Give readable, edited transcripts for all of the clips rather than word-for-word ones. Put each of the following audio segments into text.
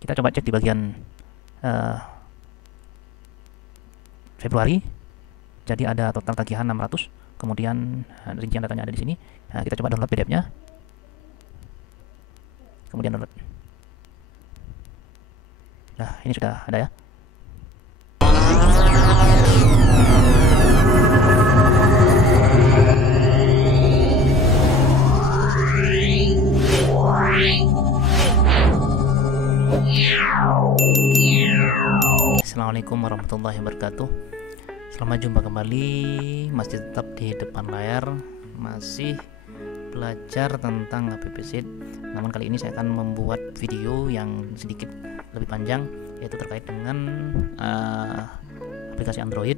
Kita coba cek di bagian Februari. Jadi ada total tagihan 600, kemudian rincian datanya ada di sini. Nah, kita coba download PDF-nya. Kemudian download. Nah, ini sudah ada ya. Assalamualaikum warahmatullahi wabarakatuh. Selamat jumpa kembali, masih tetap di depan layar, masih belajar tentang AppSheet. Namun kali ini saya akan membuat video yang sedikit lebih panjang, yaitu terkait dengan aplikasi Android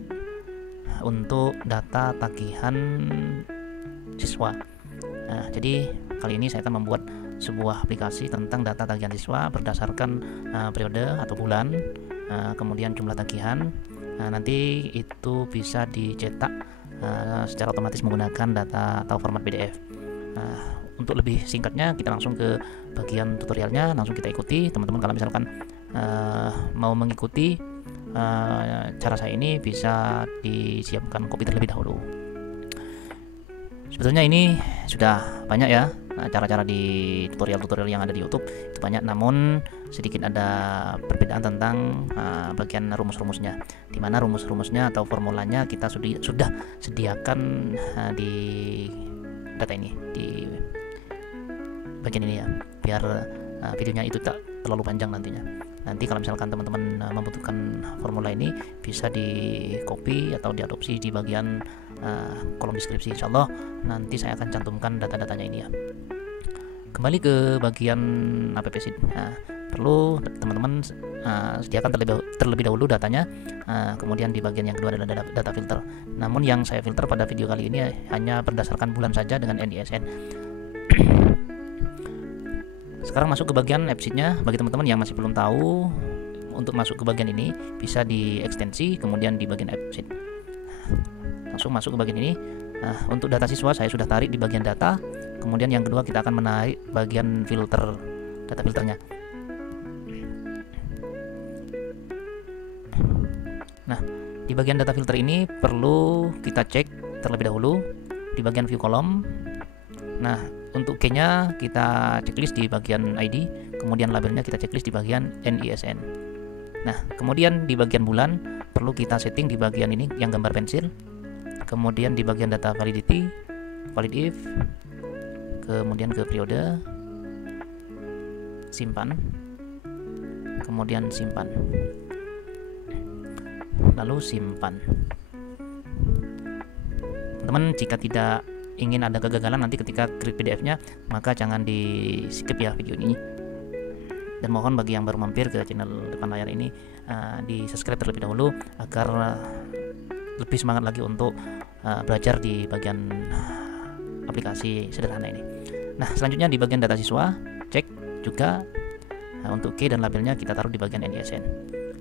untuk data tagihan siswa. Nah, jadi kali ini saya akan membuat sebuah aplikasi tentang data tagihan siswa berdasarkan periode atau bulan, kemudian jumlah tagihan. Nanti itu bisa dicetak secara otomatis menggunakan data atau format PDF. Untuk lebih singkatnya, kita langsung ke bagian tutorialnya, langsung kita ikuti. Teman-teman kalau misalkan mau mengikuti cara saya ini, bisa disiapkan kopi terlebih dahulu. Sebetulnya ini sudah banyak ya cara-cara di tutorial-tutorial yang ada di YouTube, itu banyak, namun sedikit ada perbedaan tentang bagian rumus-rumusnya, dimana rumus-rumusnya atau formulanya kita sudah sediakan di data ini, di bagian ini ya, biar videonya itu tak terlalu panjang nantinya. Nanti kalau misalkan teman-teman membutuhkan formula ini, bisa di copy atau diadopsi di bagian kolom deskripsi. Insyaallah nanti saya akan cantumkan data-datanya ini ya. Kembali ke bagian AppSheet. Perlu teman-teman sediakan terlebih dahulu datanya. Kemudian di bagian yang kedua adalah data filter. Namun yang saya filter pada video kali ini hanya berdasarkan bulan saja dengan NISN. Sekarang masuk ke bagian AppSheet-nya. Bagi teman-teman yang masih belum tahu, untuk masuk ke bagian ini bisa di ekstensi, kemudian di bagian AppSheet. Langsung masuk ke bagian ini. Untuk data siswa saya sudah tarik di bagian data. Kemudian yang kedua kita akan menarik bagian filter, data filternya. Nah, di bagian data filter ini perlu kita cek terlebih dahulu di bagian view column. Nah, untuk key-nya kita checklist di bagian ID, kemudian labelnya kita checklist di bagian NISN. Nah, kemudian di bagian bulan perlu kita setting di bagian ini yang gambar pensil. Kemudian di bagian data validity, valid if, kemudian ke periode, simpan, kemudian simpan, lalu simpan. Teman-teman, jika tidak ingin ada kegagalan nanti ketika create PDF-nya, maka jangan di skip ya video ini. Dan mohon bagi yang baru mampir ke channel depan layar ini, di subscribe terlebih dahulu agar lebih semangat lagi untuk belajar di bagian aplikasi sederhana ini. Nah, selanjutnya di bagian data siswa, cek juga untuk key dan labelnya kita taruh di bagian NISN.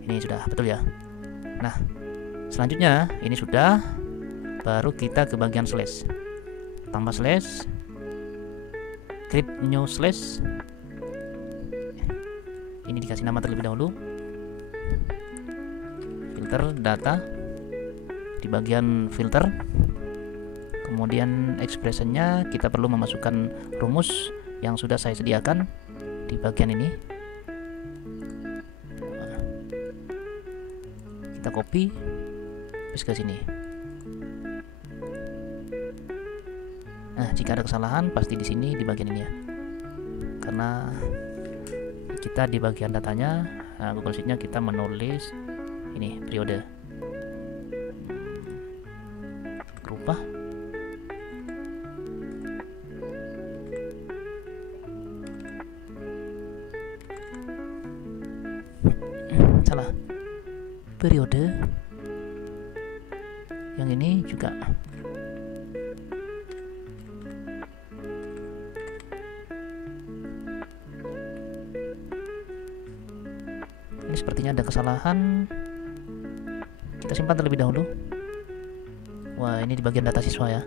Ini sudah betul ya. Nah, selanjutnya ini sudah, baru kita ke bagian slash, tambah slash, create new slash. Ini dikasih nama terlebih dahulu, filter data di bagian filter. Kemudian expressionnya kita perlu memasukkan rumus yang sudah saya sediakan di bagian ini. Kita copy, paste ke sini. Nah, jika ada kesalahan pasti di sini di bagian ini ya, karena kita di bagian datanya Google Sheet-nya kita menulis ini periode, rubah, salah, periode, yang ini juga ini sepertinya ada kesalahan. Kita simpan terlebih dahulu. Wah, ini di bagian data siswa ya.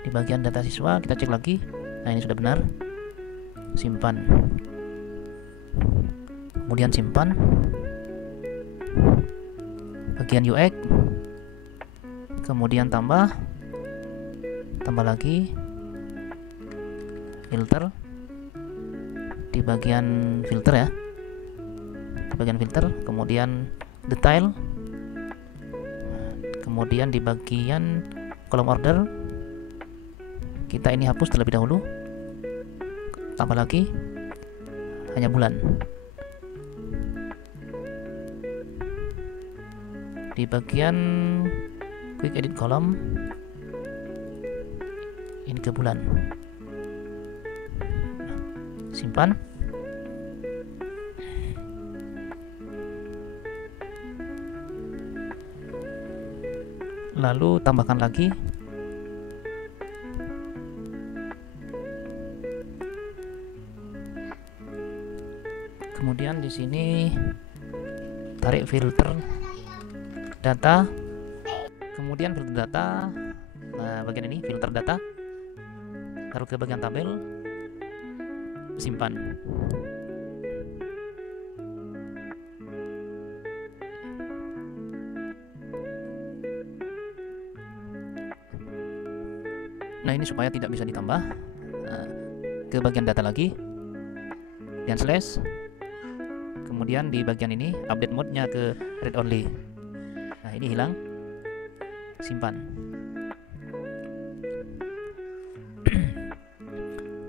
Di bagian data siswa kita cek lagi. Nah, ini sudah benar. Simpan. kemudian simpan. Bagian UX, kemudian tambah lagi filter. Di bagian filter ya, di bagian filter, kemudian detail, kemudian di bagian kolom order kita ini hapus terlebih dahulu, tambah lagi hanya bulan. Di bagian quick edit kolom ini ke bulan, simpan. Lalu tambahkan lagi kemudian di sini tarik filter data, kemudian filter data. Nah, bagian ini filter data, taruh ke bagian tabel, simpan. Nah, ini supaya tidak bisa ditambah. Nah, ke bagian data lagi dan slash, kemudian di bagian ini update mode-nya ke read only. Nah, ini hilang, simpan.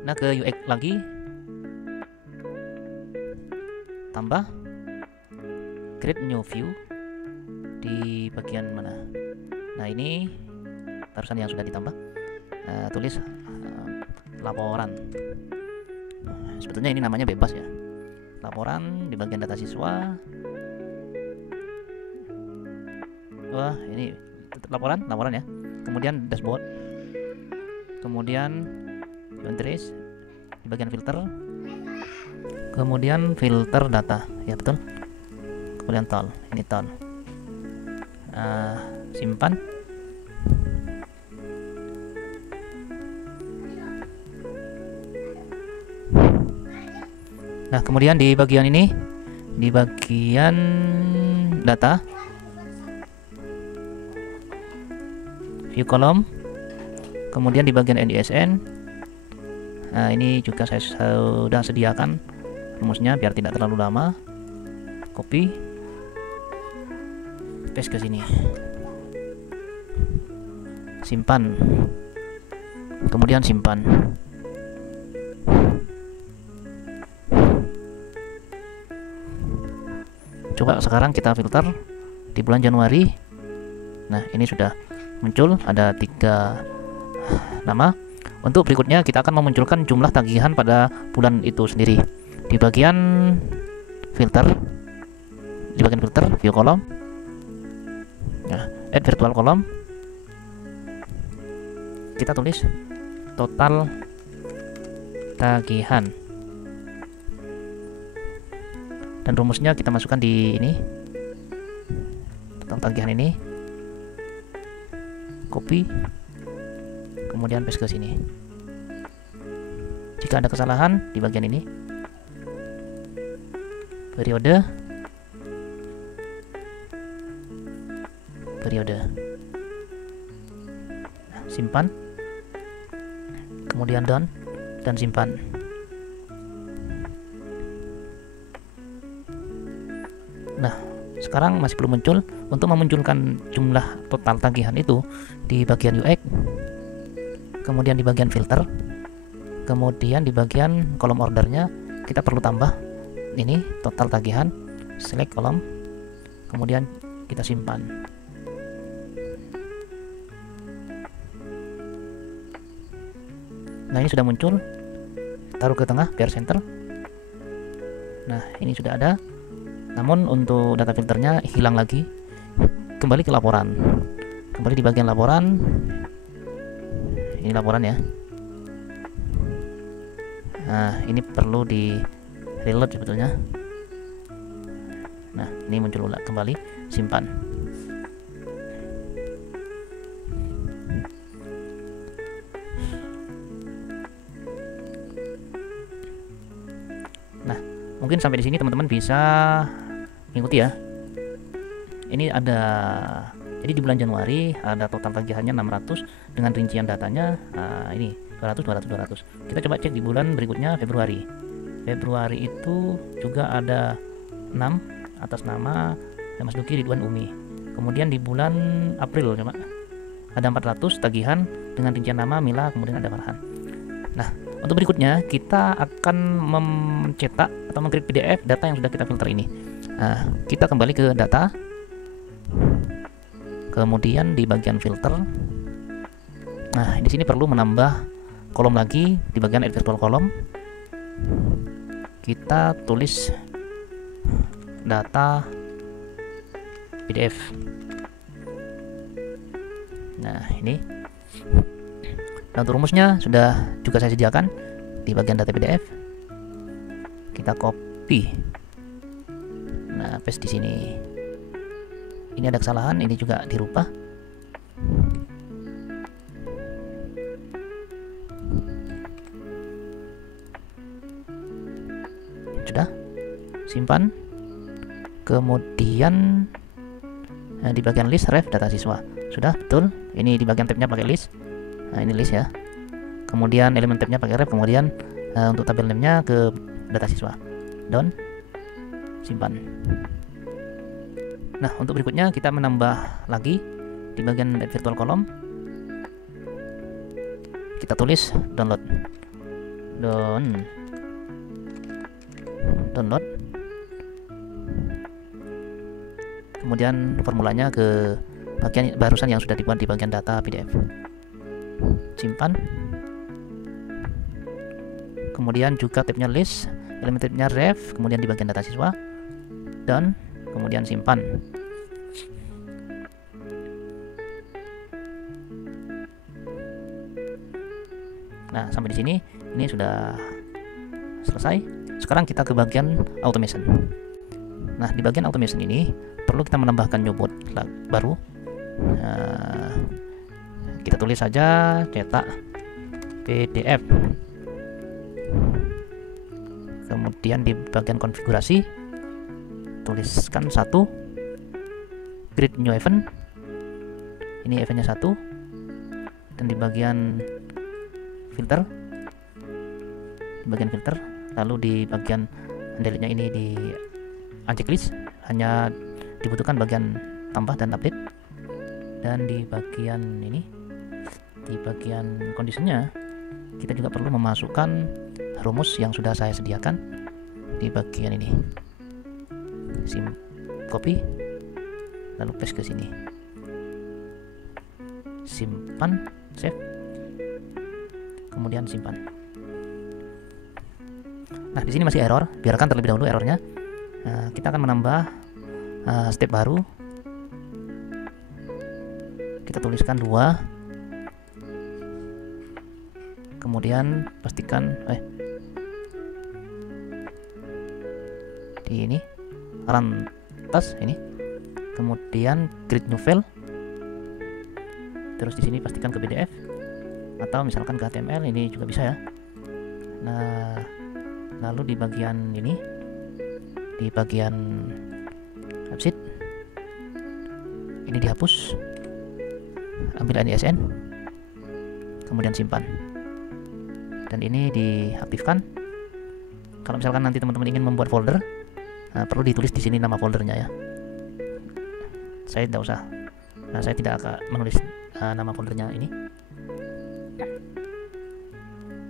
Nah, ke UX lagi, tambah create new view di bagian mana. Nah, ini barusan yang sudah ditambah. Tulis laporan. Sebetulnya ini namanya bebas ya, laporan. Di bagian data siswa, wah ini laporan ya, kemudian dashboard, kemudian entries di bagian filter, kemudian filter data ya, betul, kemudian tool, ini tool. Simpan. Nah, kemudian di bagian ini, di bagian data, view kolom, kemudian di bagian NDSN. Nah, ini juga saya sudah sediakan rumusnya biar tidak terlalu lama. Copy, paste ke sini, simpan, kemudian simpan. Coba sekarang kita filter di bulan Januari. Nah, ini sudah muncul ada 3 nama. Untuk berikutnya kita akan memunculkan jumlah tagihan pada bulan itu sendiri. Di bagian filter, view kolom, nah, add virtual kolom, kita tulis total tagihan. Dan rumusnya kita masukkan di ini, total tagihan ini, copy, kemudian paste ke sini. Jika ada kesalahan di bagian ini, periode, simpan, kemudian done, dan simpan. Nah, sekarang masih belum muncul. Untuk memunculkan jumlah total tagihan itu di bagian UX, kemudian di bagian filter, kemudian di bagian kolom ordernya kita perlu tambah ini total tagihan, select kolom, kemudian kita simpan. Nah, ini sudah muncul, taruh ke tengah biar center. Nah, ini sudah ada. Namun untuk data filternya hilang lagi. Kembali ke laporan, kembali di bagian laporan, ini laporan ya. Nah, ini perlu di reload sebetulnya. Nah, ini muncul kembali, simpan. Nah, mungkin Mungkin sampai di sini teman-teman bisa mengikuti ya. Ini ada, jadi di bulan Januari ada total tagihannya 600 dengan rincian datanya ini 200. Kita coba cek di bulan berikutnya, Februari. Februari itu juga ada 6 atas nama Mas Duki Ridwan Umi. Kemudian di bulan April coba ada 400 tagihan dengan rincian nama Mila, kemudian ada Farhan. Nah, untuk berikutnya kita akan mencetak atau mengcreate PDF data yang sudah kita filter ini. Nah, kita kembali ke data, kemudian di bagian filter. Nah, di sini perlu menambah kolom lagi di bagian add virtual column. Kita tulis data PDF. Nah, ini. Nah, untuk rumusnya sudah juga saya sediakan di bagian data PDF. Kita copy. Nah, paste di sini. Ini ada kesalahan, ini juga dirubah. Sudah. Simpan. Kemudian di bagian list ref data siswa. Sudah, betul. Ini di bagian tabnya pakai list. Nah, ini list ya. Kemudian elemen tabnya pakai ref, kemudian untuk tabel name-nya ke data siswa. Done. Simpan. Nah, untuk berikutnya kita menambah lagi di bagian add virtual column. Kita tulis download. Download. Kemudian formulanya ke bagian barusan yang sudah dibuat di bagian data PDF. Simpan. Kemudian juga tabnya list, elemen tabnya ref, kemudian di bagian data siswa. Done. Kemudian simpan. Nah, sampai di sini ini sudah selesai. Sekarang kita ke bagian automation. Nah, di bagian automation ini perlu kita menambahkan new board baru. Kita tulis saja cetak PDF. Kemudian di bagian konfigurasi tuliskan 1 create new event. Ini eventnya 1. Dan di bagian filter, lalu di bagian delete-nya ini di uncheck list, hanya dibutuhkan bagian tambah dan update. Dan di bagian ini, di bagian condition-nya kita juga perlu memasukkan rumus yang sudah saya sediakan di bagian ini. Copy, lalu paste ke sini. Simpan, save, kemudian simpan. Nah, di sini masih error, biarkan terlebih dahulu errornya. Kita akan menambah step baru. Kita tuliskan 2. Kemudian pastikan di ini run task ini. Kemudian create new file. Terus di sini pastikan ke PDF atau misalkan ke HTML, ini juga bisa ya. Nah, lalu di bagian ini, di bagian absit ini dihapus, ambil ISN, kemudian simpan, dan ini diaktifkan. Kalau misalkan nanti teman-teman ingin membuat folder, perlu ditulis di sini nama foldernya ya. Saya tidak usah, saya tidak akan menulis nama foldernya ini.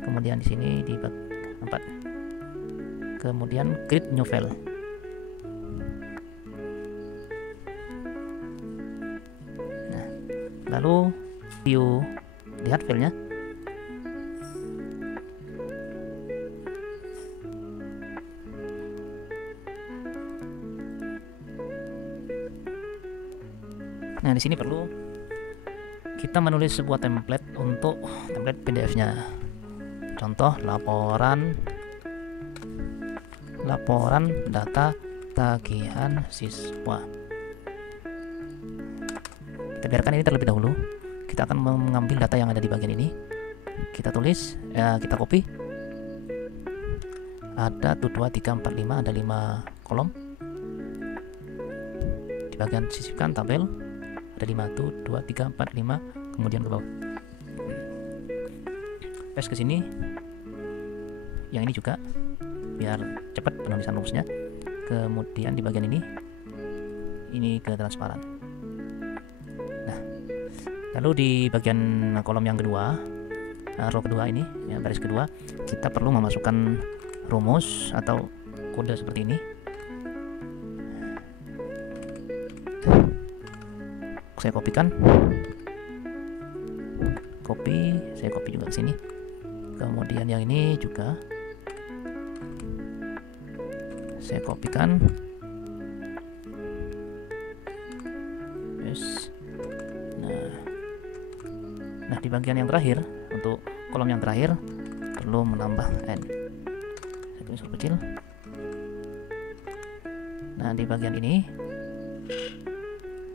Kemudian di sini di bab 4, kemudian create new file. Nah, lalu view, lihat filenya. Nah, di sini perlu kita menulis sebuah template untuk template PDF-nya. Contoh laporan data tagihan siswa. Kita biarkan ini terlebih dahulu. Kita akan mengambil data yang ada di bagian ini. Kita tulis, kita copy. ada 1, 2, 3, 4, 5, ada 5 kolom. Di bagian sisipkan tabel ada 5, 1, 2, 3, 4, 5, kemudian ke bawah. Paste ke sini. Yang ini juga biar cepat penulisan rumusnya. Kemudian di bagian ini ke transparan. Nah, lalu di bagian kolom yang kedua, row kedua ini, ya, baris kedua, kita perlu memasukkan rumus atau kode seperti ini. Saya kopikan, saya copy juga ke sini. Kemudian yang ini juga saya kopikan. Yes. Nah, di bagian yang terakhir, untuk kolom yang terakhir perlu menambah n. Saya tulis huruf kecil. Nah, di bagian ini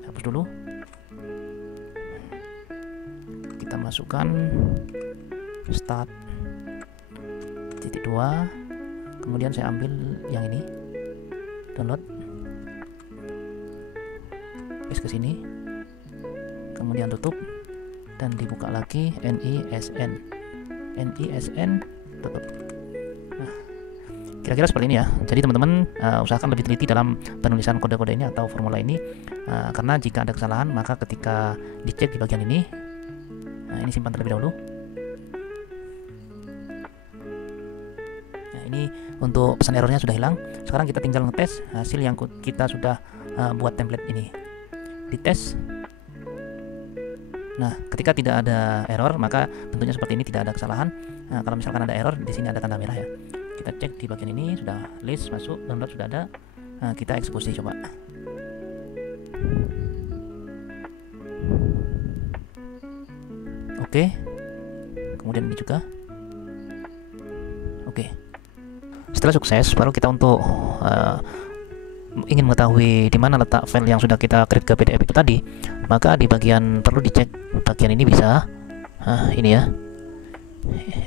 hapus dulu. Kita masukkan start titik 2. Kemudian saya ambil yang ini, download, paste ke sini, kemudian tutup dan dibuka lagi, NISN, tutup. Nah, kira-kira seperti ini ya. Jadi teman-teman usahakan lebih teliti dalam penulisan kode-kode ini atau formula ini, karena jika ada kesalahan maka ketika dicek di bagian ini, ini simpan terlebih dahulu. Nah, ini untuk pesan errornya sudah hilang. Sekarang kita tinggal ngetes hasil yang kita sudah buat template ini. Dites. Nah, ketika tidak ada error, maka bentuknya seperti ini, tidak ada kesalahan. Nah, kalau misalkan ada error, di sini ada tanda merah ya. Kita cek di bagian ini, sudah list masuk, download sudah ada. Nah, kita eksekusi coba. Oke. Kemudian ini juga. Oke. Setelah sukses, baru kita untuk ingin mengetahui di mana letak file yang sudah kita create ke PDF itu tadi, maka di bagian perlu dicek bagian ini bisa, ini ya,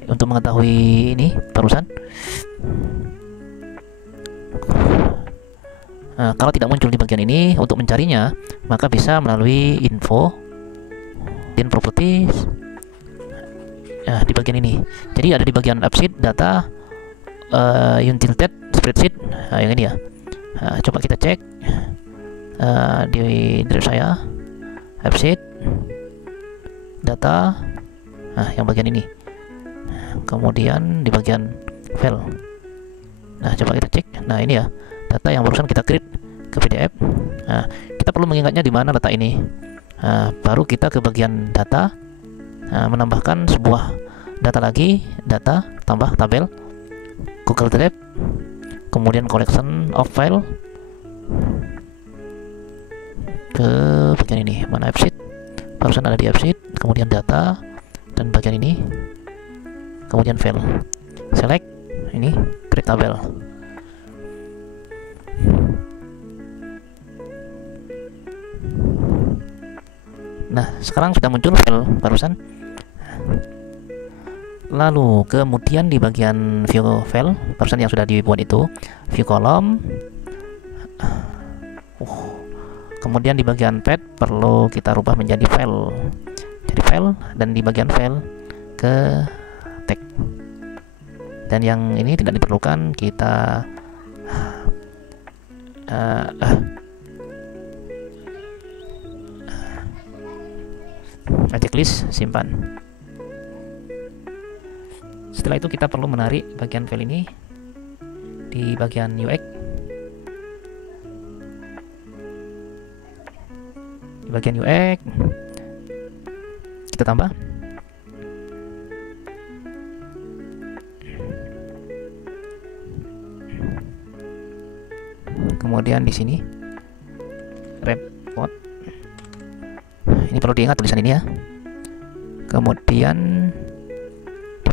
untuk mengetahui ini barusan. Kalau tidak muncul di bagian ini, untuk mencarinya maka bisa melalui info dan properties. Di bagian ini, jadi ada di bagian AppSheet, data, Untilted, spreadsheet, yang ini ya. Coba kita cek di drive saya, AppSheet, data, yang bagian ini. Kemudian di bagian file. Nah, coba kita cek. Nah, ini ya, data yang barusan kita create ke PDF. Nah, kita perlu mengingatnya di mana letak ini. Baru kita ke bagian data, menambahkan sebuah data lagi, data tambah tabel, Google Drive, kemudian collection of file, ke bagian ini, mana AppSheet, barusan ada di AppSheet, kemudian data, dan bagian ini, kemudian file, select, ini, create tabel. Nah, sekarang sudah muncul file barusan. Lalu kemudian di bagian view file barusan yang sudah dibuat itu, view kolom, kemudian di bagian path perlu kita rubah menjadi file, jadi file, dan di bagian file ke tag, dan yang ini tidak diperlukan, kita checklist, simpan. Setelah itu kita perlu menarik bagian file ini di bagian UX. Di bagian UX kita tambah. Kemudian di sini report. Ini perlu diingat tulisan ini ya. Kemudian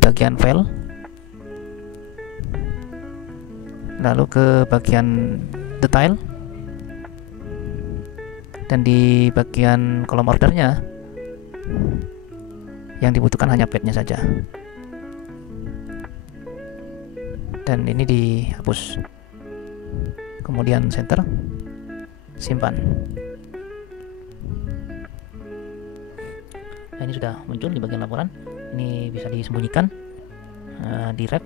bagian file, lalu ke bagian detail, dan di bagian kolom ordernya yang dibutuhkan hanya path-nya saja. dan ini dihapus, kemudian center, simpan. Nah, ini sudah muncul di bagian laporan. Ini bisa disembunyikan di wrap.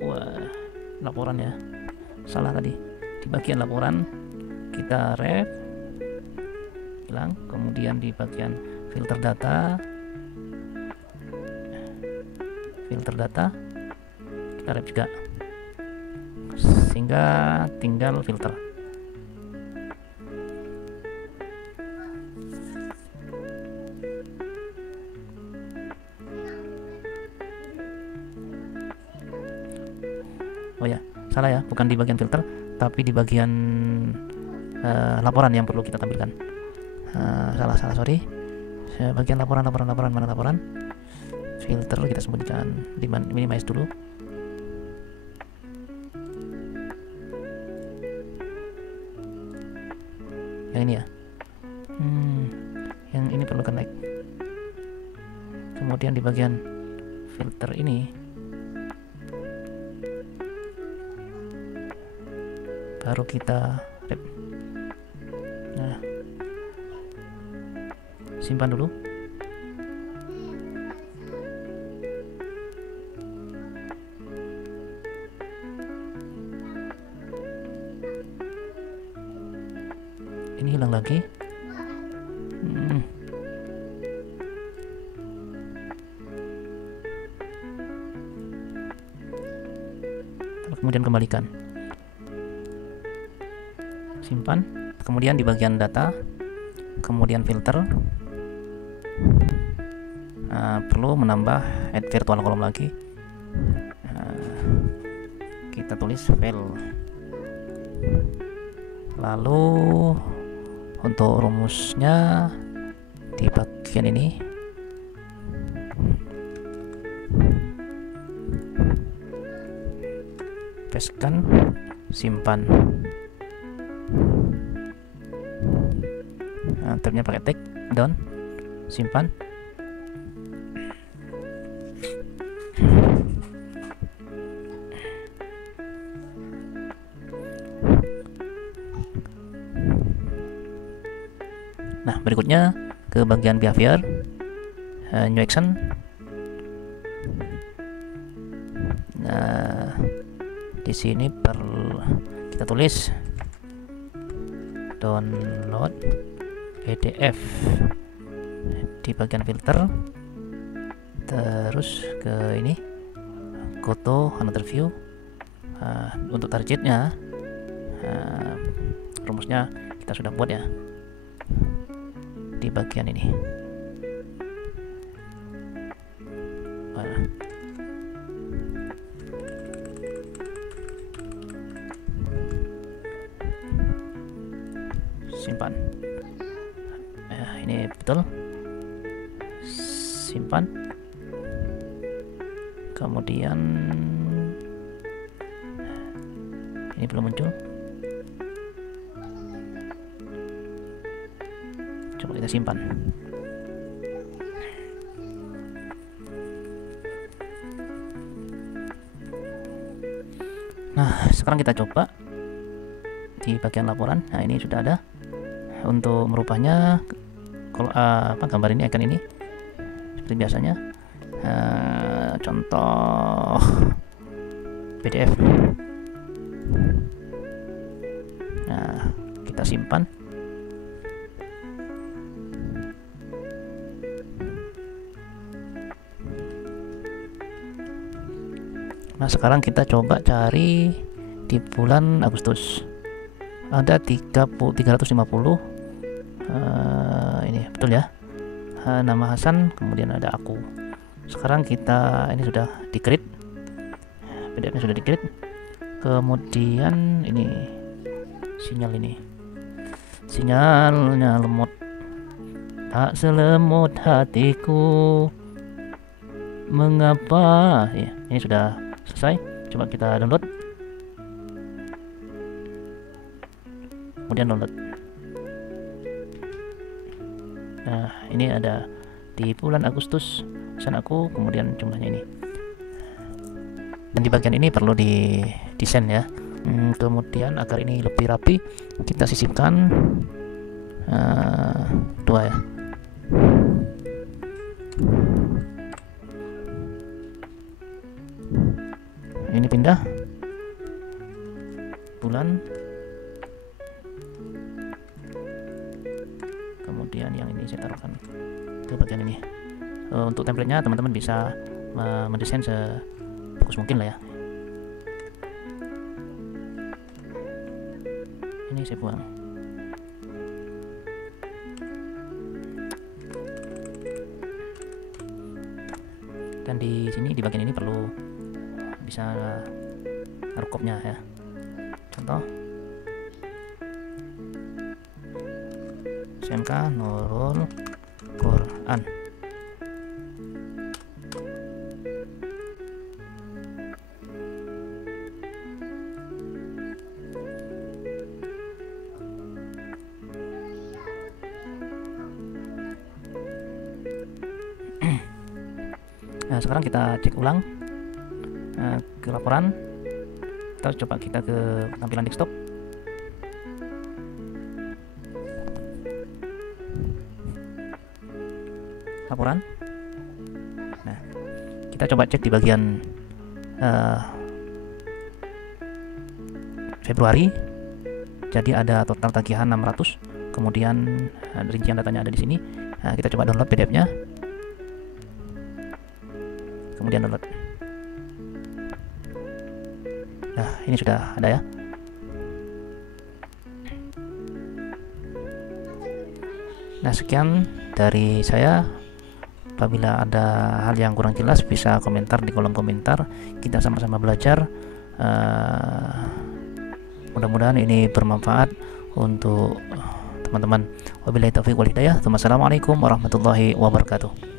Wah, laporan ya, salah tadi. Di bagian laporan kita wrap, hilang. Kemudian di bagian filter data kita wrap juga, sehingga tinggal filter. Oh ya, salah ya, bukan di bagian filter, tapi di bagian laporan yang perlu kita tampilkan. Salah, sorry. Bagian laporan, mana laporan? Filter kita sembunyikan, minimize dulu. Yang ini ya. Yang ini perlu connect. Kemudian di bagian filter ini baru kita wrap. Nah, simpan dulu. Ini hilang lagi. Kemudian kembalikan, simpan. Kemudian di bagian data, kemudian filter, perlu menambah add virtual column lagi. Kita tulis file, lalu untuk rumusnya di bagian ini pastekan, simpan. Tabnya pakai take down, simpan. Nah, berikutnya ke bagian behavior, new action. Nah, di sini kita tulis download PDF di bagian filter, terus ke ini go to another view. Untuk targetnya, rumusnya kita sudah buat ya di bagian ini. Simpan. Ini betul, simpan. Kemudian ini belum muncul, coba kita simpan. Nah, sekarang kita coba di bagian laporan. Nah, ini sudah ada. Untuk merubahnya, kalau gambar ini, icon ini seperti biasanya, contoh PDF. Nah, kita simpan. Nah, sekarang kita coba cari di bulan Agustus. Ada 350. Ini betul ya, nama Hasan, kemudian ada aku. Sekarang kita, ini sudah di create, PDF-nya sudah di create. Kemudian ini sinyalnya lemot, tak selemot hatiku, mengapa ya. Ini sudah selesai. Coba kita download, kemudian download. Nah, ini ada di bulan Agustus pesan aku, kemudian jumlahnya ini. Dan di bagian ini perlu di desain ya. Kemudian agar ini lebih rapi, kita sisipkan 2 ya. Ini pindah bulan, kemudian yang ini saya taruhkan ke bagian ini. Untuk templatenya teman-teman bisa mendesain sebagus mungkin lah ya. Ini saya buang. Dan di sini di bagian ini perlu bisa naruh kopnya ya. Contoh SMK Nurul Quran. Nah, sekarang kita cek ulang ke laporan, atau coba kita ke tampilan desktop. Laporan. Nah, kita coba cek di bagian Februari. Jadi ada total tagihan 600. Kemudian rincian datanya ada di sini. Nah, kita coba download PDF-nya. Kemudian download. Nah, ini sudah ada ya. Nah, sekian dari saya. Apabila ada hal yang kurang jelas bisa komentar di kolom komentar. Kita sama-sama belajar. Mudah-mudahan ini bermanfaat untuk teman-teman. Wabillahi taufiq wal hidayah. Wassalamualaikum warahmatullahi wabarakatuh.